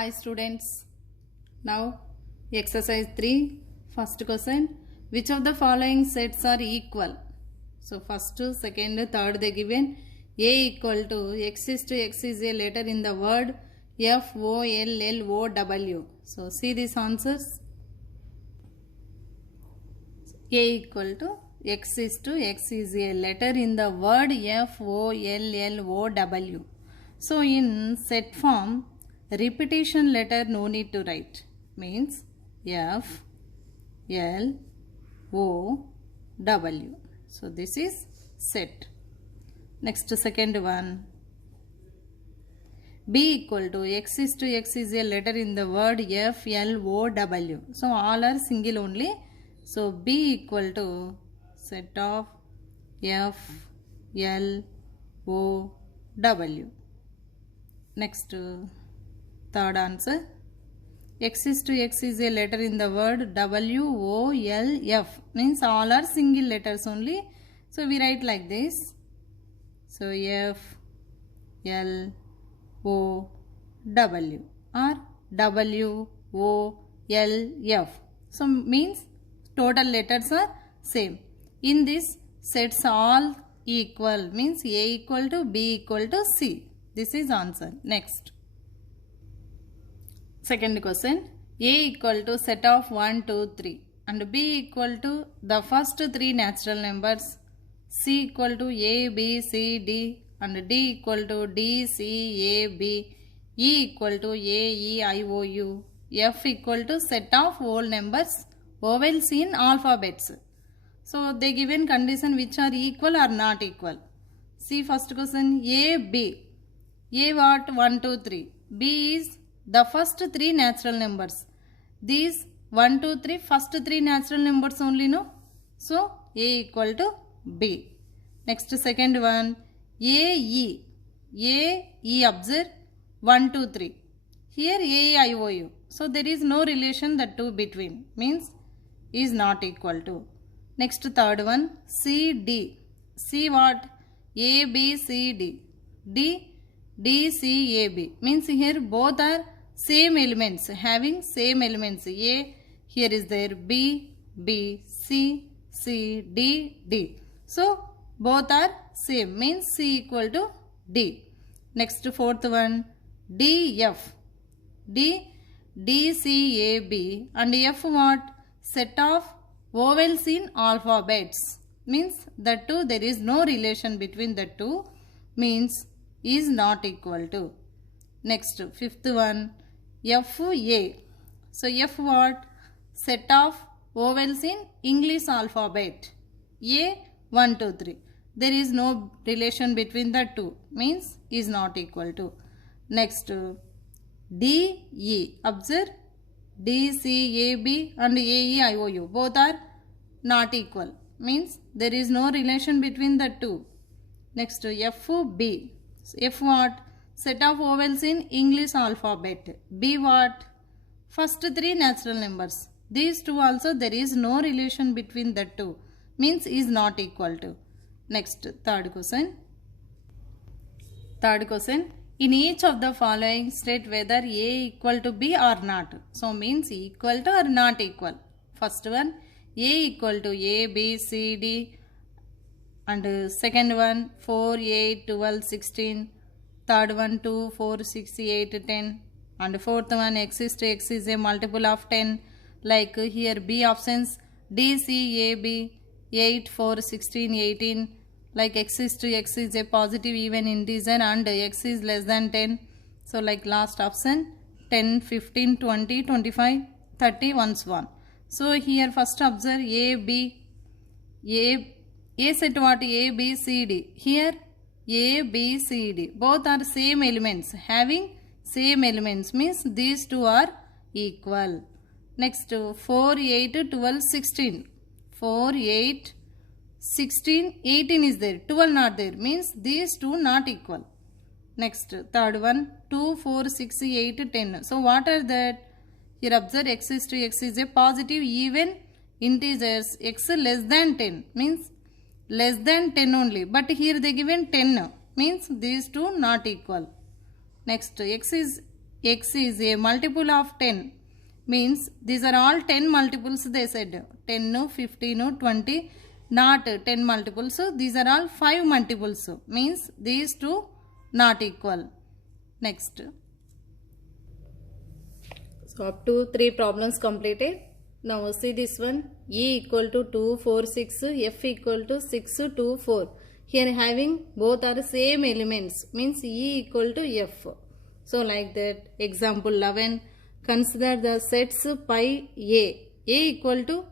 Hi students, now exercise 3, first question, which of the following sets are equal? So first, second, third they given a equal to x is to x is a letter in the word F, O, L, L, O, W. So see these answers. A equal to x is to x is a letter in the word F, O, L, L, O, W. So in set form, repetition letter no need to write, means F, L, O, W. So this is set. Next, second one, B equal to x is to x is a letter in the word F, L, O, W. So all are single only. So B equal to set of F, L, O, W. Next, third answer, x is to x is a letter in the word W, O, L, F, means all are single letters only. So we write like this. So F, L, O, W or W, O, L, F. So means total letters are same. In this sets all equal, means A equal to B equal to C. This is answer. Next. Second question, A equal to set of 1, 2, 3 and B equal to the first three natural numbers, C equal to A, B, C, D and D equal to D, C, A, B, E equal to A, E, I, O, U, F equal to set of whole numbers, vowels in alphabets. So they given condition which are equal or not equal. See first question, A, B. A what? 1, 2, 3. B is the first three natural numbers. These 1, 2, 3 first three natural numbers only, no? So A equal to B. Next second one, A, E. A, E observe 1, 2, 3. Here A, I, O, U. So there is no relation the two between, means is not equal to. Next third one, C, D. C what? A, B, C, D. D, D, C, A, B. Means here both are same elements, having same elements. A, here is there B, B, C, C, D, D. So both are same, means C equal to D. Next fourth one, D, F. D, D, C, A, B and F what? Set of vowels in alphabets. Means the two, there is no relation between the two, means is not equal to. Next fifth one, F, A. So F what? Set of vowels in English alphabet. A 1, 2, 3. There is no relation between the two, means is not equal to. Next D, E. Observe D, C, A, B and A, E, I, O, U. Both are not equal, means there is no relation between the two. Next F, B. F what? Set of vowels in English alphabet. B what? First three natural numbers. These two also there is no relation between the two, means is not equal to. Next third question. Third question. In each of the following state whether A equal to B or not. So means equal to or not equal. First one, A equal to A, B, C, D and second one 4, 8, 12, 16. Third one 2, 4, 6, 8, 10 and fourth one x is to x is a multiple of 10. Like here B options D, C, A, B 8, 4, 16, 18. Like x is to x is a positive even integer and x is less than 10. So like last option 10, 15, 20, 25, 30, 1, 1. So here first observe A, B. A set what? A, B, C, D. Here A, B, C, D. Both are same elements. Having same elements means these two are equal. Next 4, 8, 12, 16. 4, 8, 16, 18 is there. 12 not there. Means these two not equal. Next third one 2, 4, 6, 8, 10. So what are that? Here observe x is to x is a positive even integers. X less than 10 means less than 10 only. But here they given 10 means these two not equal. Next x is x is a multiple of 10. Means these are all 10 multiples they said. 10, 15, 20, not 10 multiples. So these are all 5 multiples. Means these two not equal. Next. So up to 3 problems completed. Now see this one. E equal to 2, 4, 6. F equal to 6, 2, 4. Here having both are same elements. Means E equal to F. So like that. Example 11. Consider the sets pi A. A equal to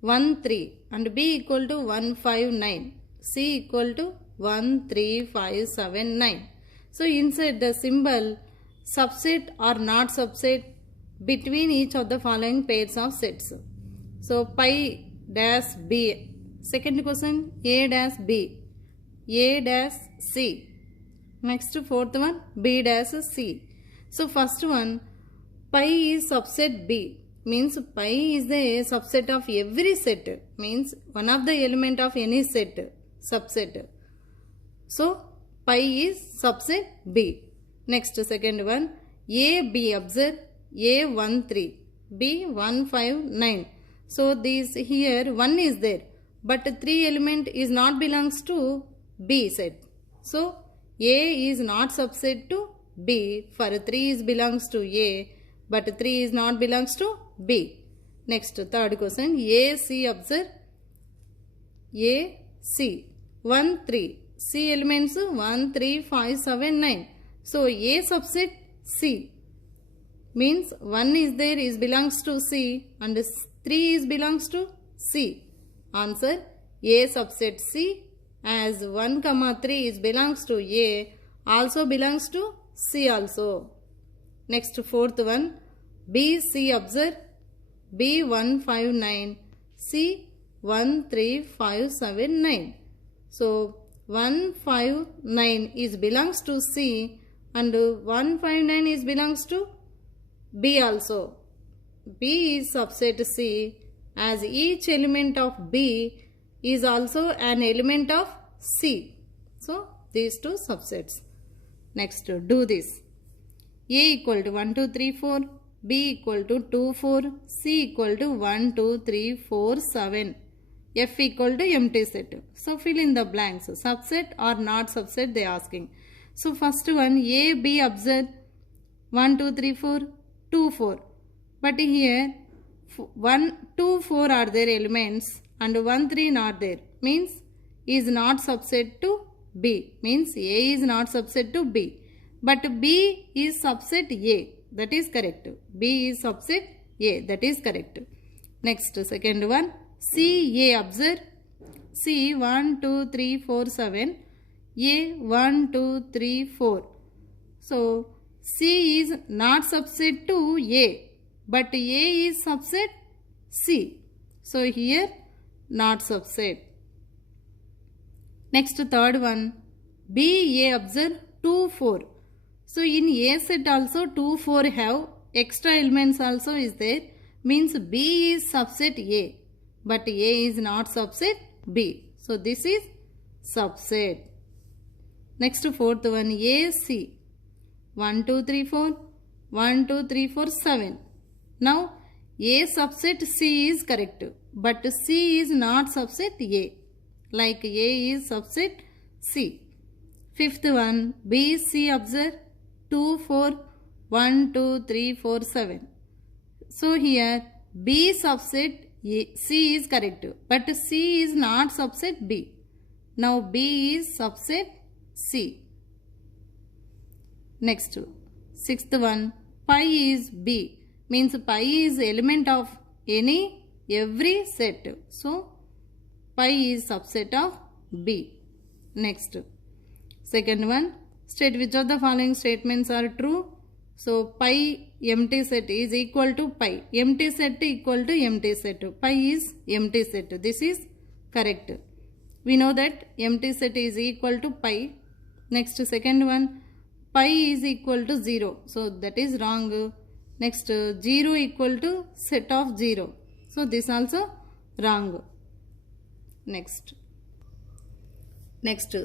1, 3 and B equal to 1, 5, 9. C equal to 1, 3, 5, 7, 9. So insert the symbol subset or not subset between each of the following pairs of sets. So pi dash B. Second question A dash B. A dash C. Next fourth one B dash C. So first one pi is subset B. Means pi is the subset of every set. Means one of the element of any set. Subset. So pi is subset B. Next second one A B. Observe A 1 3 B 1 5 9. So this here 1 is there, but 3 element is not belongs to B set. So A is not subset to B. For 3 is belongs to A, but 3 is not belongs to B. Next third question A C. Observe A C 1 3. C elements 1 3 5 7 9. So A subset C. Means 1 is there is belongs to C and 3 is belongs to C. Answer A subset C, as 1 comma 3 is belongs to A, also belongs to C also. Next fourth one B C. Observe B 1 5 9 C 1 3 5 7 9. So 1 5 9 is belongs to C and 1 5 9 is belongs to B also. B is subset C, as each element of B is also an element of C. So these two subsets. Next do this. A equal to 1 2 3 4. B equal to 2 4. C equal to 1 2 3 4 7. F equal to empty set. So fill in the blanks. Subset or not subset they are asking. So first one A B. Observe 1 2 3 4 2 4. But here 1 2 4 are there elements and 1 3 not there. Means is not subset to B. Means A is not subset to B. But B is subset A. That is correct. B is subset A. That is correct. Next second one C A. Observe C 1 2 3 4 7. A 1 2 3 4. So C is not subset to A, but A is subset C. So here not subset. Next third one B A. Observe 2 4. So in A set also 2 4 have extra elements also is there. Means B is subset A, but A is not subset B. So this is subset. Next fourth one A C. 1 2 3 4. 1 2 3 4 7. Now A subset C is correct, but C is not subset A, like A is subset C. Fifth one B C. Observe 2 4 1 2 3 4 7. So here B subset A, C is correct, but C is not subset B. Now B is subset C. Next sixth one pi is B. Means pi is element of every set. So pi is subset of B. Next second one state which of the following statements are true. So pi empty set is equal to pi. Empty set equal to empty set. Pi is empty set. This is correct. We know that empty set is equal to pi. Next second one pi is equal to 0. So that is wrong. Next 0 equal to set of 0. So this also wrong. Next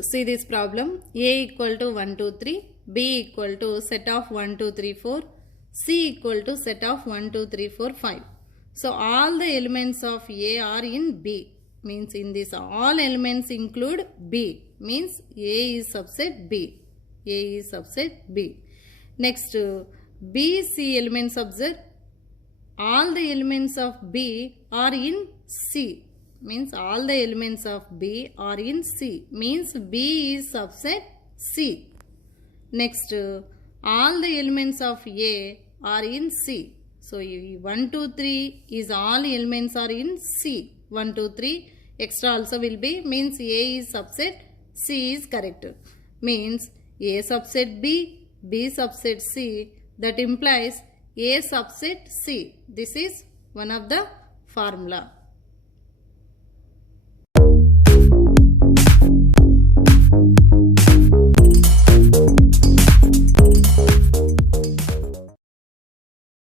see this problem. A equal to 1 2 3. B equal to set of 1, 2, 3, 4, C equal to set of 1, 2, 3, 4, 5. So all the elements of A are in B. Means in this all elements include B. Means A is subset B. A is subset B. Next, B, C elements observe. All the elements of B are in C. Means all the elements of B are in C. Means B is subset C. Next, all the elements of A are in C. So 1, 2, 3 is all elements are in C. 1, 2, 3 extra also will be, means A is subset, C is correct. Means A subset B, B subset C, that implies A subset C. This is one of the formula.